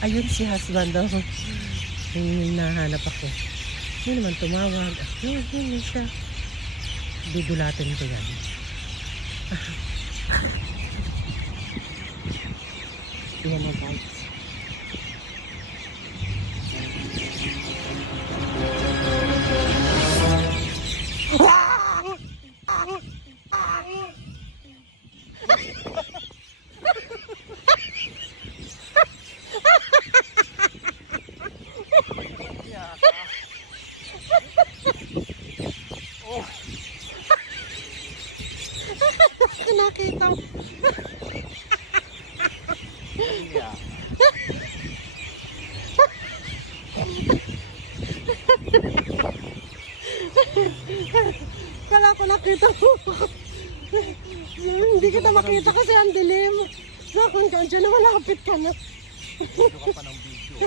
Ayun si husband daw. Yung nahanap ako. Hindi naman tumawag. Yun siya. Dudulatin ko yan. Yan na guys. Nakita mo. Kala ko nakita mo. Hindi kita makita kasi ang dilim. Nakon ka dyan, malapit ka na. Video ka pa ng video.